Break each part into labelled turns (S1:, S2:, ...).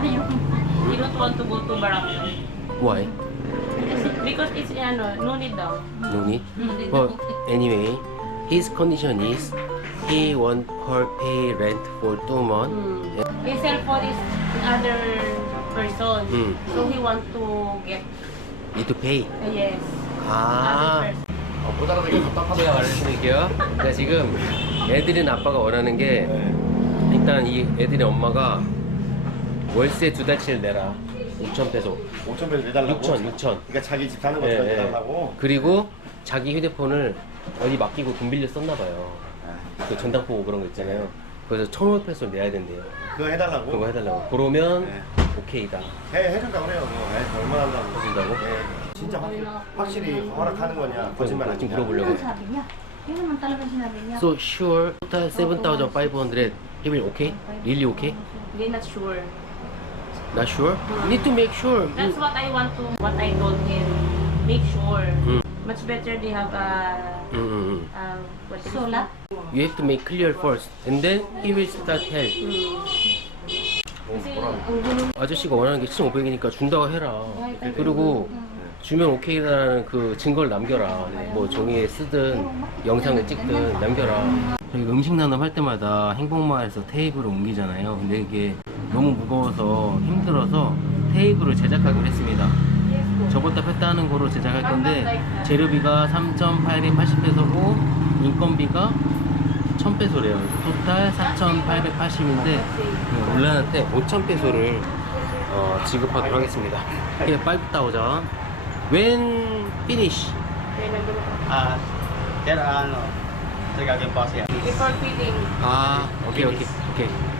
S1: You don't want to go to Barangay.
S2: Why?
S1: Because it's, ano, no need daw.
S2: No need. But anyway, his condition is he want her pay rent for two months.
S1: Hmm. His cellphone is other person.
S2: Hmm.
S1: So he want to get,
S2: Need to pay.
S1: uh, yes,
S2: 아.
S1: other person.
S3: 어, 못 알아듣게 답답하다.
S2: 제가 말씀드릴게요. 그러니까 지금 애들은 아빠가 원하는 게
S3: 네.
S2: 일단 이 애들의 엄마가 월세 두 달치를 내라. 6천 페소.
S3: 5천 배를 내달라고?
S2: 6천, 6천.
S3: 그러니까 자기 집 사는 거
S2: 예,
S3: 다
S2: 예.
S3: 내달라고?
S2: 그리고 자기 휴대폰을 어디 맡기고 돈 빌려 썼나 봐요.
S3: 아,
S2: 그 전당포 그런 거 있잖아요. 그래서 1,500 페소 내야 된대요.
S3: 그거 해달라고?
S2: 그거 해달라고. 그러면
S3: 네.
S2: 오케이다.
S3: 해, 해준다고 그래요. 그거. 해, 얼마나 한다고.
S2: 해준다고?
S3: 예. 진짜 확실히, 확실히 허락하는 거냐? 거짓말
S2: 어, 지금
S3: 아니냐?
S2: 물어보려고.
S4: Niya.
S2: So sure, total 7,500. He will okay? Really okay?
S1: They're not sure.
S2: Not sure? You need to make sure.
S1: That's what I want to, what I told him. Make sure.
S2: Mm.
S1: Much better they have a,
S2: Mm, mm, mm.
S1: uh, what is it?
S4: Sulat?
S2: You have to make clear first, and then he will start help.
S1: Gulo
S2: 아저씨가 원하는 게 7,500이니까 준다고 해라. 그리고 주면 오케이라는 그 증거를 남겨라. 뭐 종이에 쓰든 영상을 찍든 남겨라. 저희가 음식 나눔 할 때마다 행복마을에서 테이블을 옮기잖아요. 근데 이게 너무 무거워서 힘들어서 테이블을 제작하기로 했습니다. 저번다 뺐다 하는 거로 제작할 건데 재료비가 3,880 페소고 인건비가 1,000 페소래요. 토탈 4,880인데 올라날 때 5,000 페소를 어, 지급하도록 하겠습니다. 이게 5,000. When finish?
S5: Ah, siya.
S1: Before feeding,
S2: 아, 오케이 오케이 오케이.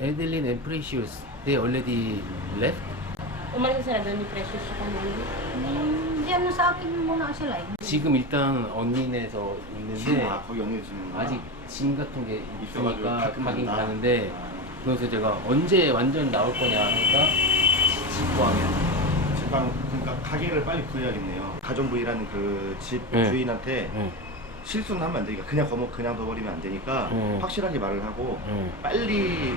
S2: Adeline and Precious, they already left?
S1: Umalis sila doon ni Precious sa kanila.
S4: Diyan na sa akin muna sila eh.
S2: 지금 일단 언니네에서 있는데
S3: 아, 거기 언니 지금.
S2: 아직 짐 같은 게
S3: 있어가지고
S2: 있으니까
S3: 가끔
S2: 가긴
S3: 간다.
S2: 가는데 그래서 제가 언제 완전 나올 거냐 하니까 직구하면
S3: 집방, 그러니까 가게를 빨리 구해야겠네요. 가정부이라는 그 집
S2: 네.
S3: 주인한테
S2: 응,
S3: 실수는 하면 안 되니까 그냥 거머 그냥 둬버리면 안 되니까
S2: 음.
S3: 확실하게 말을 하고
S2: 응.
S3: 빨리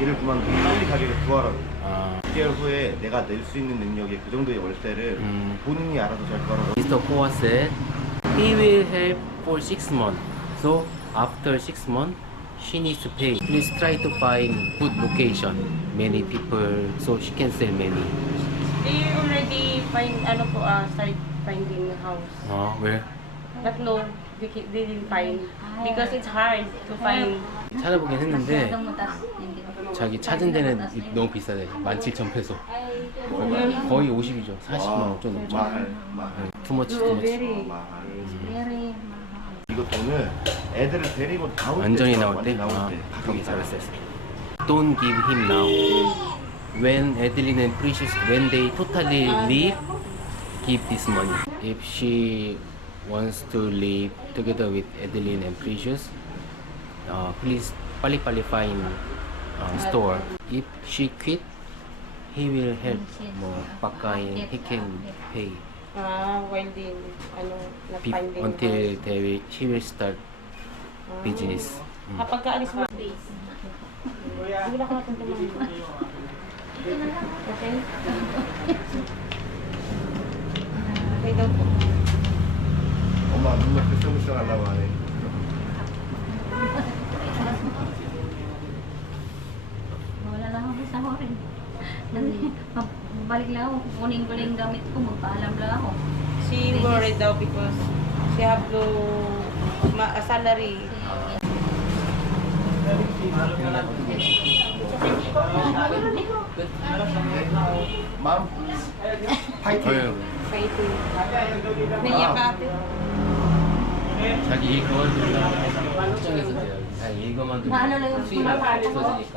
S3: 일을 그만두고 빨리 가게를 구하라고
S2: 아,
S3: 6개월 후에 내가 낼 수 있는 능력의 그 정도의 월세를
S2: 음.
S3: 본인이 알아서 잘 거라고
S2: Mr. Koa said he will help for six months. So after six months, she needs to pay. Please try to find good location. Many people, so she can sell many.
S1: They already find, ano po, uh, start finding house.
S2: 아, where?
S1: But no, they, ca- they didn't find. Because it's hard to find.
S2: 찾아보긴 했는데. 자기 찾은 데는 너무 비싸대. 17,000페소. 거의 50이죠. 40만 원 좀 넘죠.
S3: 말, 말,
S2: 투머치 투머치.
S1: very.
S3: 말.
S4: Very.
S3: 이거 돈을 애들을 데리고 나올 때
S2: 완전히
S3: 써,
S2: 나올 때?
S3: 완전히 나올
S2: 아,
S3: 때
S2: 그게 잘했어요. Don't give him now. When Adeline and Precious, when they totally leave, give this money. If she wants to live together with Adeline and Precious, uh, please Palipali Fine uh, um, store. If she quit, he will help more pagkain he can pay.
S1: Ah, welding, ano, finding
S2: Until they will, she will start business. Mm.
S4: Balik lang ako. Kunin ko lang yung gamit ko. Magpaalam lang ako.
S1: She worried daw because she have to ma a salary.
S3: 맘 파이팅
S2: 어휴.
S1: Fighting. Naiyak ka ate.
S2: 자기 일 그만둘라 걱정했었대요. 아, 일 그만두면
S4: Paano lang yung
S2: 수입이
S4: pumapalo?
S2: 없어지니까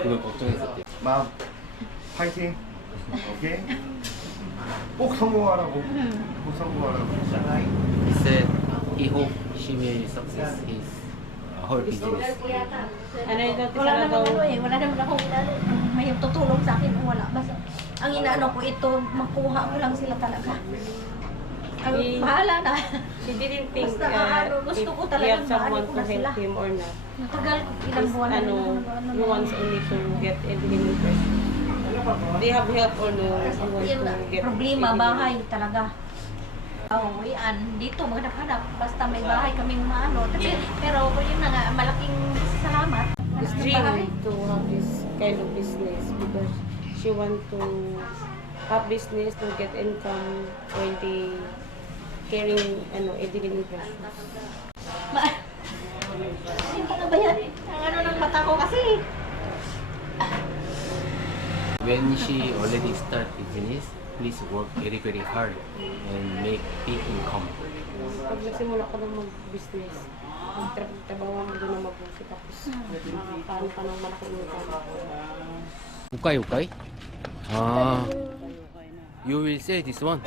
S2: 그걸 걱정했었대요.
S3: 맘
S6: 파이팅. 오케이. 꼭 성공하라고. 꼭 성공하라고.
S2: He said he hope she will success his uh, whole business.
S1: Ano yung dati
S4: Wala
S1: sana
S4: naman
S1: daw?
S4: ano eh, wala naman akong inano. May tutulong sa akin kung wala. Basta, ang inaano ko ito, makuha ko lang sila talaga. Ang
S1: Eh,
S4: bahala na.
S1: She didn't think
S4: Basta,
S1: uh,
S4: ano, gusto
S1: if
S4: ko
S1: he
S4: talagang
S1: have someone
S4: maano ko
S1: to
S4: na sila.
S1: help him or not.
S4: Matagal ko, ilang buwan na
S1: ano,
S4: rin ako, ano,
S1: he wants only to get Evelyn impressed. They have help or no?
S4: Problema, bahay talaga. Oh, yan. Dito, maghanap-hanap. Basta may bahay kaming maano. Tapi, pero yun na nga, malaking salamat. Bahay.
S1: dream to have this kind of business because she want to have business to get income when they carrying ano Evelyn impressions.
S4: Ma- Hindi na ba yan? Ang ano ng mata ko kasi.
S2: When she already start business, please work very very hard and make big income.
S1: Pag nagsimula ka ng mag-business, magtrabaho mo doon na mabuti tapos makakaano ka ng malaking income.
S2: 우까이 우까이? 아, you will sell this one.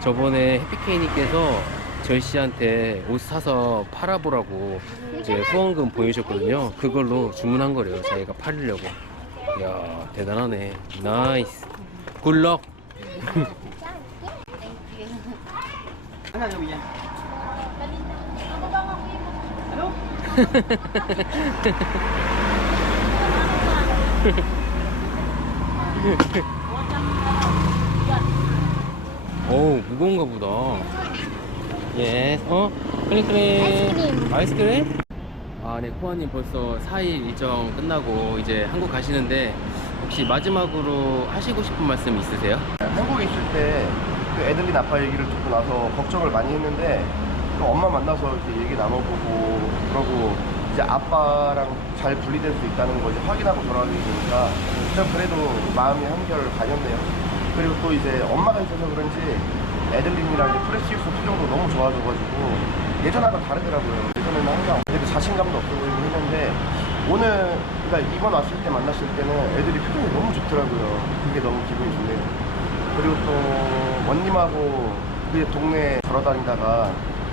S2: 저번에 해피케이님께서 절 씨한테 옷 사서 팔아보라고 이제 후원금 보내주셨거든요. 그걸로 주문한 거래요. 자기가 팔려고. 이야, 대단하네. 나이스. 굿럭. 오 무거운가 보다 예 어? 클링클링 아이스크림 아이스크림? 아 네 코아님 벌써 4일 일정 끝나고 이제 한국 가시는데 혹시 마지막으로 하시고 싶은 말씀 있으세요?
S6: 한국에 있을 때 그 애들린 아빠 얘기를 듣고 나서 걱정을 많이 했는데 또 엄마 만나서 이렇게 얘기 나눠보고 그러고 이제 아빠랑 잘 분리될 수 있다는 거 이제 확인하고 돌아가게 되니까 좀 그래도 마음이 한결 가볍네요. 그리고 또 이제 엄마가 있어서 그런지 애들린이랑 프레시우스 표정도 너무 좋아져가지고 예전하고 다르더라고요. 예전에는 항상 자신감도 없어 보이고 했는데 오늘 그러니까 이번 왔을 때 만났을 때는 애들이 표정이 너무 좋더라고요. 그게 너무 기분이 좋네요. 그리고 또 원님하고 그 동네 걸어다니다가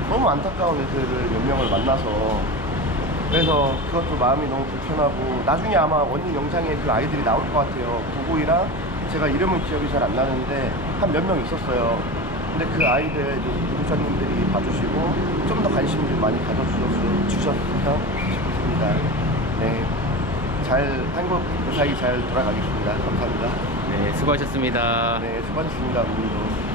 S6: 너무 안타까운 애들을 몇 명을 만나서 그래서 그것도 마음이 너무 불편하고 나중에 아마 원님 영상에 그 아이들이 나올 것 같아요. 부부이랑 제가 이름은 기억이 잘 안 나는데 한 몇 명 있었어요. 근데 그 아이들 구독자님들이 봐주시고 좀 더 관심 좀 많이 가져주셨으면 주셨으면 싶습니다. 네. 잘 한국 무사히 잘 돌아가겠습니다. 감사합니다.
S2: 네 수고하셨습니다
S6: 네, 수고하셨습니다. 오늘도.